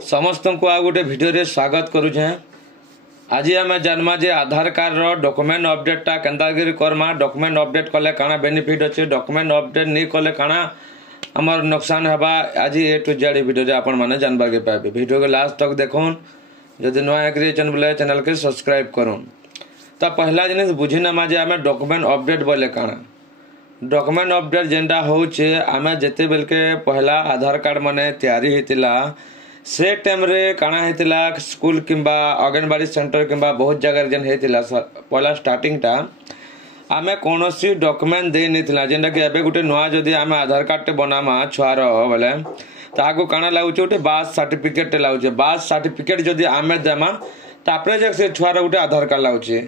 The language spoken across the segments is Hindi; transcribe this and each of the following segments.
समस्त को आ गोटे भिडियो स्वागत करुचे। आज आम जानमा जे आधार कार्ड डॉक्यूमेंट अपडेटा केन्तागिरी करमा, डॉक्यूमेंट अपडेट कले काना बेनिफिट अच्छे, डॉक्यूमेंट अपडेट नहीं कले काना आमर नुकसान हवा। आज ए टू जेड वीडियो आपण मैंने जानबार के पाइबे। वीडियो के लास्ट तक देखुन। जदि नुआ एक बोले चैनल के सब्सक्राइब करूँ। तो पहला जिन बुझी नमा जे आम डॉक्यूमेंट अपडेट बोले काना। डॉक्यूमेंट अपडेट जेनटा होचे आम जिते बेल के पहला आधार कार्ड माने तैयारी होता से टाइम रे काना होता स्कूल किंबा अंगनवाड़ी सेंटर किंबा बहुत जगह जेन होता पहला स्टार्टिंग टा आमे कौन सी डॉक्यूमेंट दे नहीं जेनटा कि एबे गोटे नुआ जदि आम आधार कार्ड टे बनामा छुआर बोले ताको काना लागुचे गोटे बार्थ सर्टिफिकेट लागुचे। बार्थ सर्टिफिकेट जदि आमे देमा तापरे जे से छुआर गोटे आधार कार्ड लागुचे।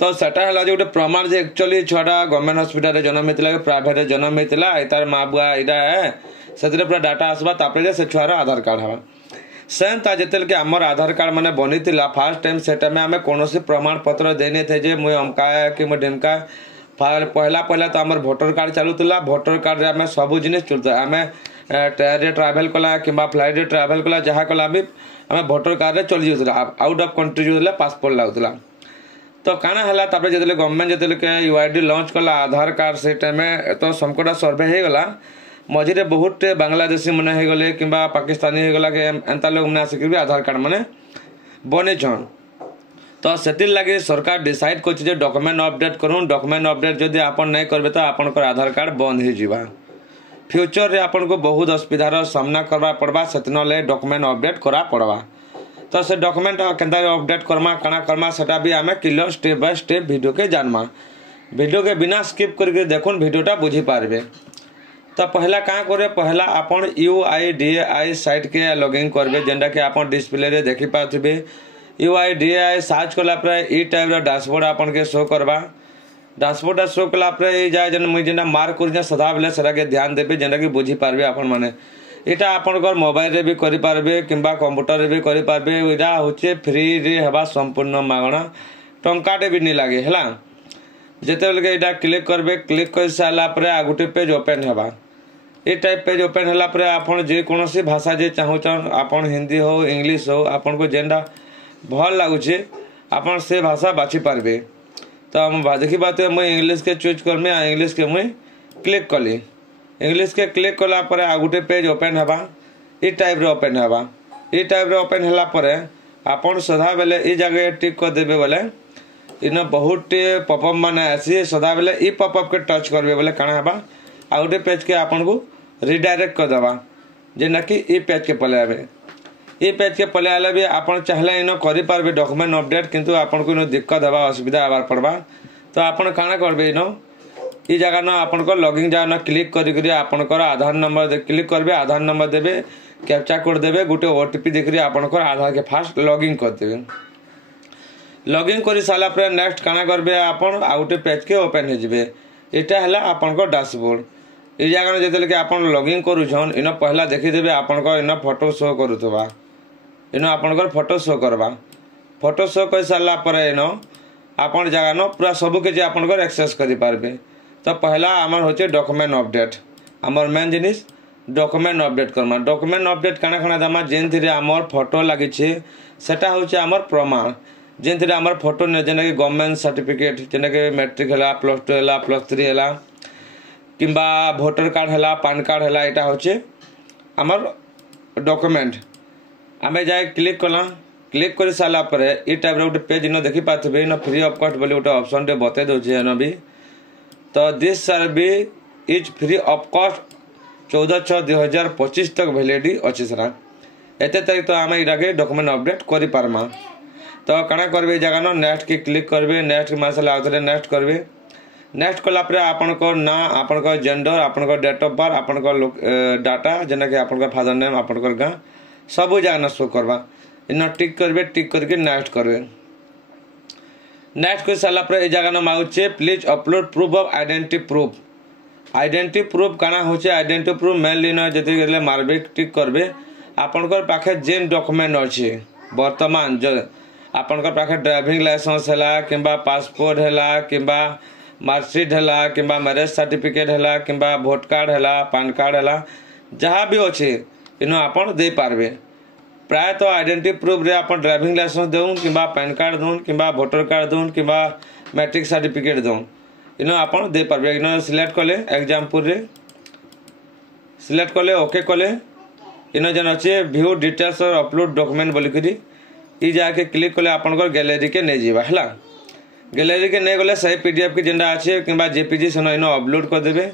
तो सेटा है गोटे प्रमाण जे एक्चुअली छुआटा गवर्नमेंट हॉस्पिटल जन्म होता प्राइवेट जन्म होता तार माँ बुआ यहाँ से पूरा डाटा आसवा तापर से छुआर आधार कार्ड हवा। सेम ता जिते कि आमर आधार कार्ड मैंने बनी फास्ट टाइम से टाइम आम कौन प्रमाण पत्र देने थे जे मुझे अमका कि मुझे ढिमका पहला पहला तो आमर भोटर कार्ड चलूला। भोटर कार्ड रे आम सब जिन चलता आम ट्रेन ट्राभेल कला कि फ्लाइट रे ट्राभेल कला जहाँ कला भी आम भोटर कार्ड रे चली जाऊला। आउट ऑफ कंट्री जो पासपोर्ट लगुला। तो काना हला तापर जतले गवर्नमेंट जतले यूआईडी लॉन्च कला आधार कार्ड से टाइम तो समकटा सर्वे हो गला। मझे बहुत बांग्लादेशी मैंने हो गले कि पाकिस्तानी हो गला कि एंता लोग मैंने आसिक भी आधार कार्ड मैंने बने छन। तो से लगे सरकार डिसाइड कर डॉक्यूमेंट अपडेट करूँ। डॉक्यूमेंट अपडेट जदि आपन नहीं करेंगे तो आपनकर आधार कार्ड बंद हो जावा। फ्यूचर रे आपन को बहुत असुविधार सामना करवा पड़वा। से डॉक्यूमेंट अपडेट करा पड़वा। तो से डॉक्यूमेंट केन्ता अपडेट करमा काना करमा सेटा भी आमे clear step by step video के जानमा। वीडियो के बिना स्किप करके देखुन वीडियोटा बुझी पारबे। तो पहला क्या करे पहला आपन UIDAI साइट के लॉगिन करबे जेंडा कि आपन डिस्प्ले रे देखि पाथबे। UIDAI सर्च कला पर ई टाइप रो डैशबोर्ड आपन के शो करबा। डैशबोर्ड शो कला पर ई जाय जन मुई जेना मार्क कर सदा बेले सरा के ध्यान देबे जेंडा कि बुझी पारबे आपन माने। इटा आपनकर मोबाइल रे भी करि पारबे किंबा कंप्यूटर रे भी करि पारबे। इटा होचे फ्री रे हवा संपूर्ण मागणा टंकाटे भी नहीं लागे हला। जेते बेले इटा क्लिक करबे क्लिक कर साला पर आ गुटे पेज ओपन हेबा। ये टाइप पेज ओपन होला पर आपन जे कोनोसी भाषा जे चाहूचन आपन हिंदी हो इंग्लिश हो आपन को जेंडा भल लागुचे आपन से भाषा बाछि पारबे। तो हम देखि बाते मैं इंग्लिश के चूज करमे आ इंग्लिश के मैं क्लिक कली। इंग्लिश के क्लिक कला पर आ गुटे पेज ओपन हेबा। ई टाइप रे ओपन हेबा। ई टाइप रे ओपन होला पर आपन सदा बेले ई जगह टिक कर देबे बोले इन बहुत पॉपअप माने आसी सदा बेले ई पॉपअप के टच करबे बोले काना हेबा आ गुटे पेज के आपन को रिडायरेक्ट कर देवा जेना कि ई पेज के पले आबे। ई पेज के पले आले भी आपन चाहले इन करि पारबे डॉक्यूमेंट अपडेट किंतु आपन को इन दिक्कत हवा असुविधा आबार पड़बा। तो आपन काना करबे इन ई जगह न आपन को लॉगिन जगह न क्लिक करी आपन को आधार नंबर दे क्लिक करबे। आधार नंबर देबे कैप्चा कोड देबे गुटे ओटीपी देखि आपन को आधार के फास्ट लॉगिन कर देबे। लॉगिन करि साला पर नेक्स्ट काना करबे आपन आ गुटे पेज के ओपन हो जिवे। एटा हला आपन को डैशबोर्ड। ये जगह जिते कि आपन लॉगिन करूछन इन पहला देखीदेवे आपन को इन फोटो शो करुवा। इन आपन फोटो शो करवा। फोटो शो कर सारा पर इन आपन जगह न पूरा सब किसी आपन एक्सेस करि पारबे। तो पहला आमर होचे डॉक्यूमेंट अपडेट। आमर मेन जिनिस document update Karma. Document update काना काना दामा जेन थी आमर फोटो लगी सेटा होचे आमर प्रमाण जेन थी आमर फोटो ने जेना कि गवर्नमेंट सर्टिफिकेट जेना कि मैट्रिक है +2 है +3 है किंबा भोटर कार्ड है पान कार्ड है यहाँ हूँ आमर डॉक्यूमेंट। आम जाए क्लिक कला क्लिक कर सारा पर ये टाइप गोटे पेज इन देखी पाथे इन फ्री ऑफ कॉस्ट बोली गोटे ऑप्शन टे बते दूसरे इन भी। तो this service is free of cost 14/6/2025 तक वैलिडिटी अच्छी सरा एत तारीख तो आम ये डॉक्यूमेंट अपडेट कर पारमा। तो काना करबे जगह न नेक्स्ट के क्लिक करबे। नेक्स्ट मार्शल आउथरे नेक्स्ट करबे। नेक्स्ट कला पर आपन को ना आपन को जेंडर आपन को डेट ऑफ बर्थ आपन को डाटा जेना कि आपन को फादर नेम आपन को गाँ सब जगह शो करवा। इन टिक करबे टिक करके नेक्स्ट करबे। नेक्स्ट कर सारा पर ए जगह न मागुचे please upload proof of identity proof. Identity proof काना होचे आइडेंटिटी प्रूफ मेनली न जति गले मारबे टिक करबे आपन को पाखे जेन डॉक्यूमेंट अछि वर्तमान जो आपन को पाखे ड्राइविंग लाइसेंस हैला किंबा पासपोर्ट हैला किंबा मार्कशीट है कि मैरेज सर्टिफिकेट है कि भोट कार्ड है पान कार्ड है जहाँ भी अच्छे इन आप दे पारबे। प्रायतः आइडेंटिटी प्रूफ रे आप ड्राइविंग लाइसेंस दौन कि पैन कार्ड दौन कि भोटर कार्ड दौन कि मैट्रिक सर्टिफिकेट दौन इन आप दे पारे। इन सिलेक्ट कले एग्जाम्पल रे सिलेक्ट कले ओके कले इन जेन अच्छे व्यू डिटेल्स और अपलोड डॉक्यूमेंट बोलिकी ई जाके क्लिक कले आपंकर गैलेरी के नहीं जावा है। गैलेरी के नहीं गले सही पीडीएफ की जेनटा अच्छे कि जेपीजी से इन अपलोड करदे।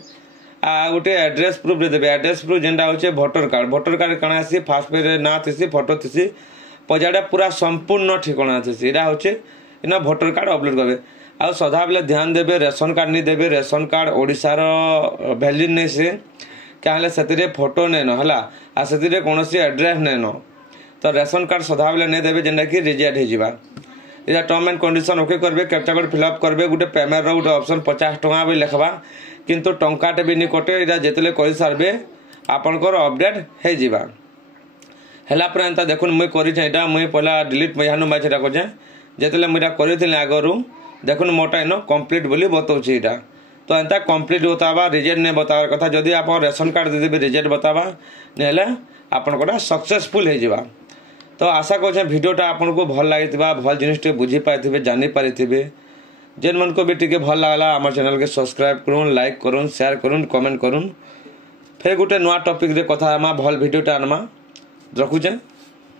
गोटे एड्रेस प्रूफ देते एड्रेस प्रूफ जेनटा होचे भोटर कार्ड कण आसी फास्ट पेज ना थी फोटो थी पजाड़ा पूरा संपूर्ण ठिकाना थी यहाँ होचे इन भोटर कार्ड अपलोड करेंगे। आ सदा बेले ध्यान देवे रेशन कार्ड नहीं देवे रेशन कार्ड ओडिशार वैल्यू नहीं से क्या से फोटो नहीं न है से कौन एड्रेस नहीं न तो रेशन कार्ड सदा बेले नहीं देवे जेनटा कि रिजेक्ट हो या टर्म एंड कंडीशन ओके करेंगे कैप्चा कोड फिलअप करेंगे गोटे पेमेंट रो गोटे ऑप्शन 50 टंका भी लिखवा किंतु टंकाटे भी नहीं कटे यहाँ जिते कर सारे आपणकर अपडेट हो जावा एंता देखुन मुई करा मुई पहला डिलीट यहाँ मैं करे जिते मुझे करी आगु देखुन मोटा इन कंप्लीट बोली बताऊँगी यहाँ तो एंता कंप्लीट बतावा रिजेक्ट नहीं बतावा कथा जदि आप रेशन कार्ड देदेवी रिजेक्ट बतावा नहीं आपंकर सक्सेसफुल हो। तो आशा कर भिडियोटा आपन को भल लगी भल जिन बुझी पारे जानी पारे जेन मन को भी टिके भल लगला आम चैनल के सब्सक्राइब करूँ लाइक करूँ शेयर करूँ कमेंट करूँ फिर गोटे नुआ टॉपिक रे कथा भल भिडियोटा आनमा रखुचे।